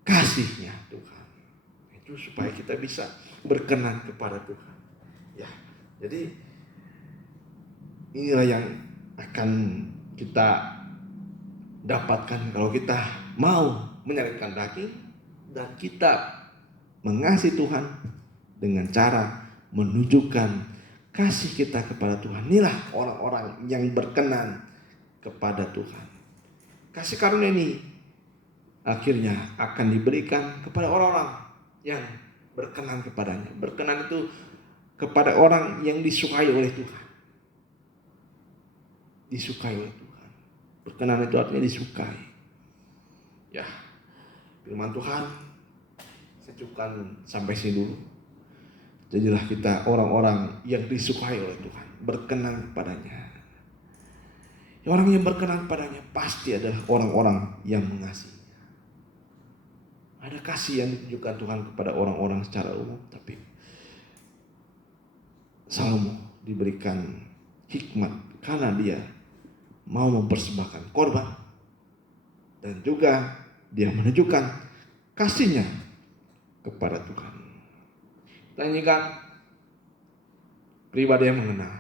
kasih-Nya Tuhan. Itu supaya kita bisa berkenan kepada Tuhan. Ya, Jadi inilah yang akan kita dapatkan kalau kita mau menyalibkan daging dan kita mengasihi Tuhan dengan cara menunjukkan kasih kita kepada Tuhan. Inilah orang-orang yang berkenan kepada Tuhan. Kasih karunia ini akhirnya akan diberikan kepada orang-orang yang berkenan kepadanya. Berkenan itu kepada orang yang disukai oleh Tuhan. Disukai oleh Tuhan. Berkenan itu artinya disukai. Ya, firman Tuhan saya cukupkan sampai sini dulu. Jadilah kita orang-orang yang disukai oleh Tuhan, berkenan kepadanya. Orang yang berkenan kepadanya pasti adalah orang-orang yang mengasihinya. Ada kasih yang ditunjukkan Tuhan kepada orang-orang secara umum, tapi Salomo diberikan hikmat karena dia mau mempersembahkan korban dan juga dia menunjukkan kasihnya kepada Tuhan. Kita nyanyikan pribadi yang mengenal.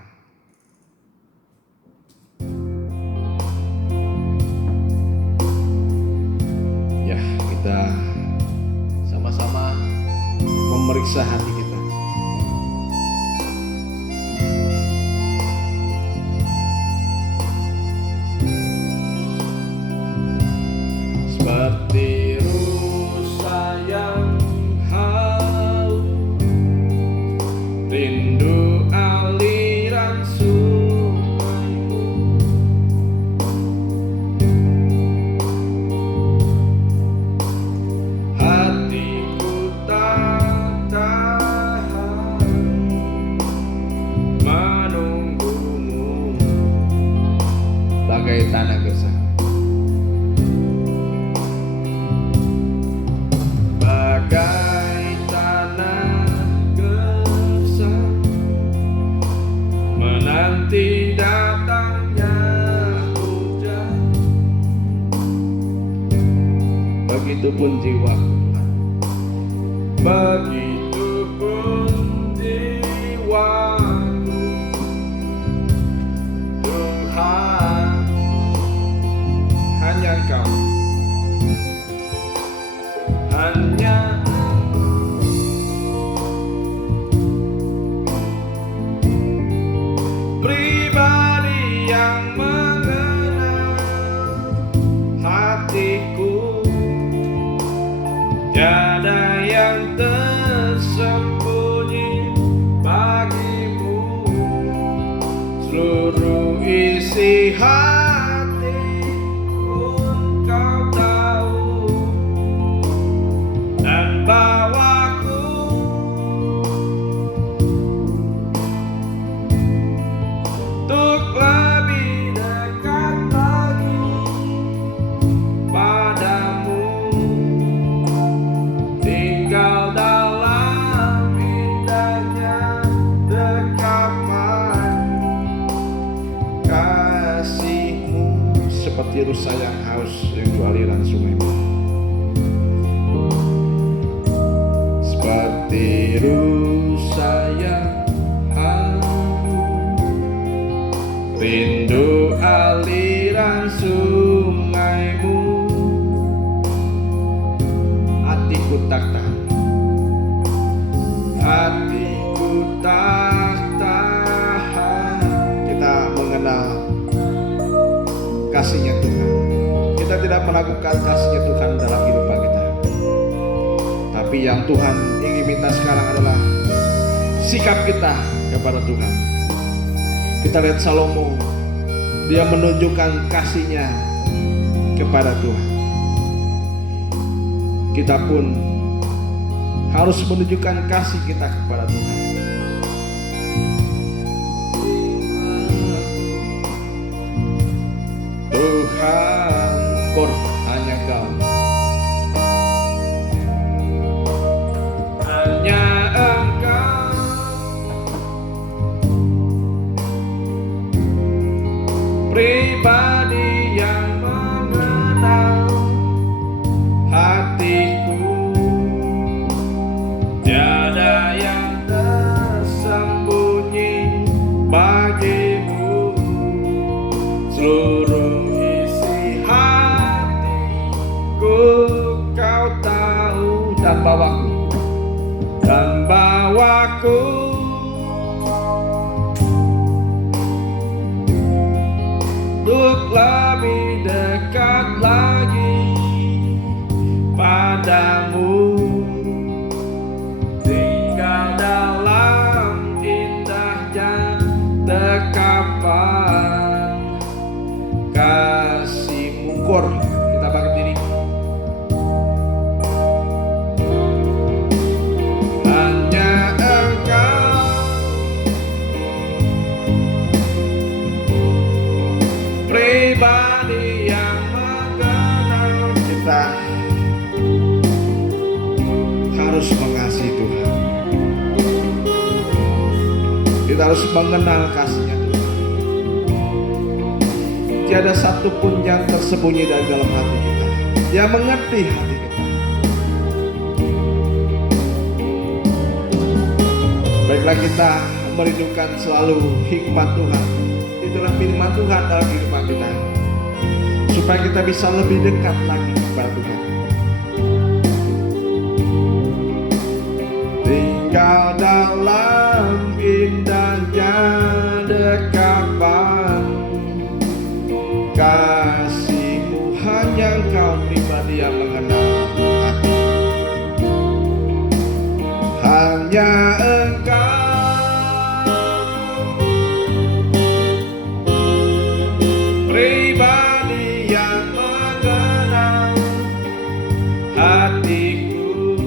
Ya, kita sama-sama memeriksa hati kita. Seperti rusa yang haus, rindu aliran sungaimu. Hatiku tak tahan menunggumu bagai tanah gersang. Bagai tanah gersang menanti datangnya hujan. Begitupun jiwaku, begitupun jiwaku, Tuhan, hanya Kau. Hanya pribadi yang mengenal hatiku, tiada yang tersembunyi bagimu. Seluruh isi hati pun Kau tahu, dan bawaku untuk lebih dekat lagi padamu, tinggal dalam indahnya dekapan kasih-Mu. Seperti rusa yang haus rindu aliran sungaimu. Seperti rusa yang haus rindu aliran sungaimu. Hatiku tak tahan, hatiku tak tahan. Kita mengenal kasih-Nya Tuhan. Kita tidak melakukan kasih-Nya Tuhan dalam kehidupan kita. Tapi yang Tuhan ingin minta sekarang adalah sikap kita kepada Tuhan. Kita lihat Salomo, dia menunjukkan kasih-Nya kepada Tuhan. Kita pun harus menunjukkan kasih kita kepada Tuhan. Tuhan, hanya Kau. Hanya Engkau, pribadi yang mengenal hatiku, tiada yang tersembunyi seluruh isi hatiku kau tahu, dan bawaku untuk lebih dekat lagi padamu, tinggal dalam indahnya dekapan kasih-Mu. Kor, kita bangkit diri. Hanya Engkau pribadi yang mengenal. Kita harus mengasihi Tuhan. Kita harus mengenal kasih-Nya Tuhan. Tiada satupun yang tersembunyi dari dalam hati kita. Dia mengerti hati kita. Baiklah, kita merindukan selalu hikmat Tuhan. Itulah firman Tuhan dalam kehidupan kita, supaya kita bisa lebih dekat lagi kepada Tuhan. Tinggal dalam indahnya dekapan kasih-Mu, hanya Engkau pribadi yang mengenal hati. Hanya Engkau pribadi yang mengenal hatiku.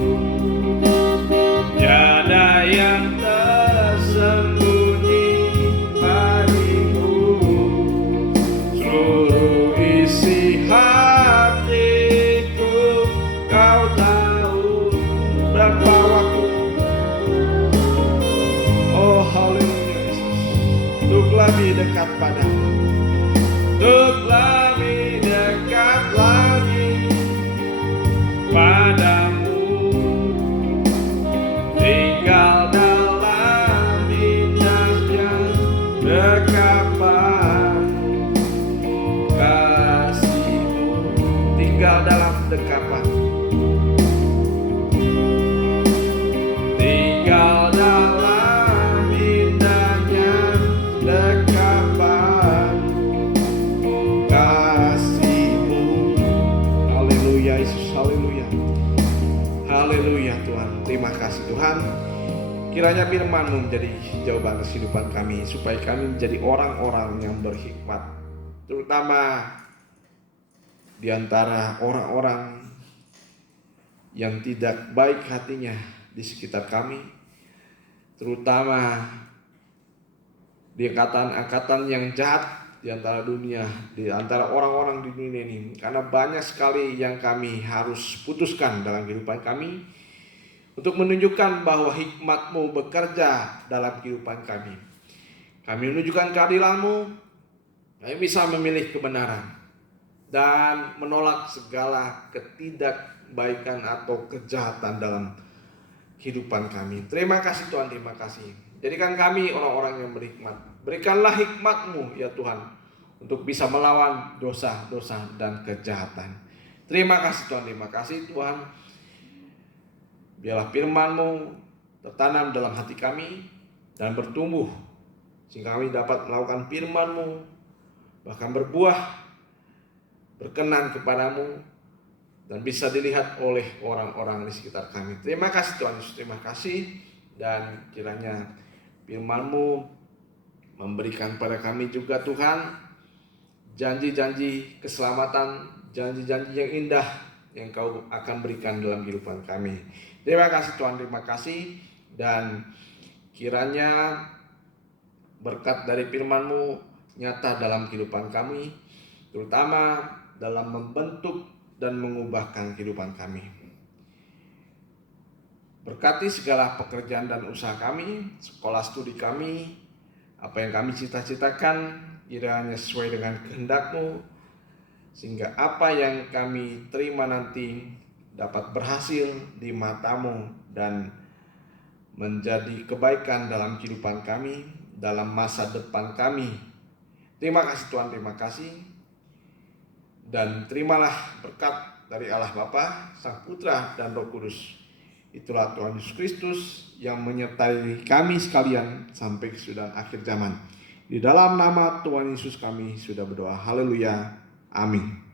Tiada yang tersembunyi bagimu, seluruh isi hatiku kau tahu. Berapa waktu, oh haleluya Yesus, untuk lebih dekat padamu, untuk lebih dekat lagi padamu, tinggal dalam indahnya dekapan kasih-Mu, tinggal dalam dekapan, tinggal dalam indahnya dekapan kasih-Mu. Haleluya Yesus, haleluya. Haleluya Tuhan, terima kasih Tuhan. Kiranya firman-Mu menjadi jawaban kehidupan kami, supaya kami menjadi orang-orang yang berhikmat, terutama di antara orang-orang yang tidak baik hatinya di sekitar kami, terutama di angkatan-angkatan yang jahat di antara dunia, di antara orang-orang di dunia ini. Karena banyak sekali yang kami harus putuskan dalam kehidupan kami untuk menunjukkan bahwa hikmat-Mu bekerja dalam kehidupan kami. Kami menunjukkan keadilan-Mu, kami bisa memilih kebenaran dan menolak segala ketidakbaikan atau kejahatan dalam kehidupan kami. Terima kasih Tuhan, terima kasih. Jadikan kami orang-orang yang berhikmat. Berikanlah hikmat-Mu ya Tuhan, untuk bisa melawan dosa-dosa dan kejahatan. Terima kasih Tuhan, terima kasih Tuhan. Biarlah firman-Mu tertanam dalam hati kami dan bertumbuh, sehingga kami dapat melakukan firman-Mu, bahkan berbuah, berkenan kepadamu, dan bisa dilihat oleh orang-orang di sekitar kami. Terima kasih Tuhan Yesus, terima kasih. Dan kiranya firman-Mu memberikan pada kami juga Tuhan janji-janji keselamatan, janji-janji yang indah yang Kau akan berikan dalam kehidupan kami. Terima kasih Tuhan, terima kasih. Dan kiranya berkat dari firman-Mu nyata dalam kehidupan kami, terutama dalam membentuk dan mengubahkan kehidupan kami. Berkati segala pekerjaan dan usaha kami, sekolah studi kami, apa yang kami cita-citakan kiranya sesuai dengan kehendak-Mu, sehingga apa yang kami terima nanti dapat berhasil di mata-Mu dan menjadi kebaikan dalam kehidupan kami, dalam masa depan kami, Terima kasih Tuhan, terima kasih. Dan terimalah berkat dari Allah Bapa, Sang Putra, dan Roh Kudus. Itulah Tuhan Yesus Kristus yang menyertai kami sekalian sampai kesudahan akhir zaman. Di dalam nama Tuhan Yesus kami sudah berdoa. Haleluya. Amin.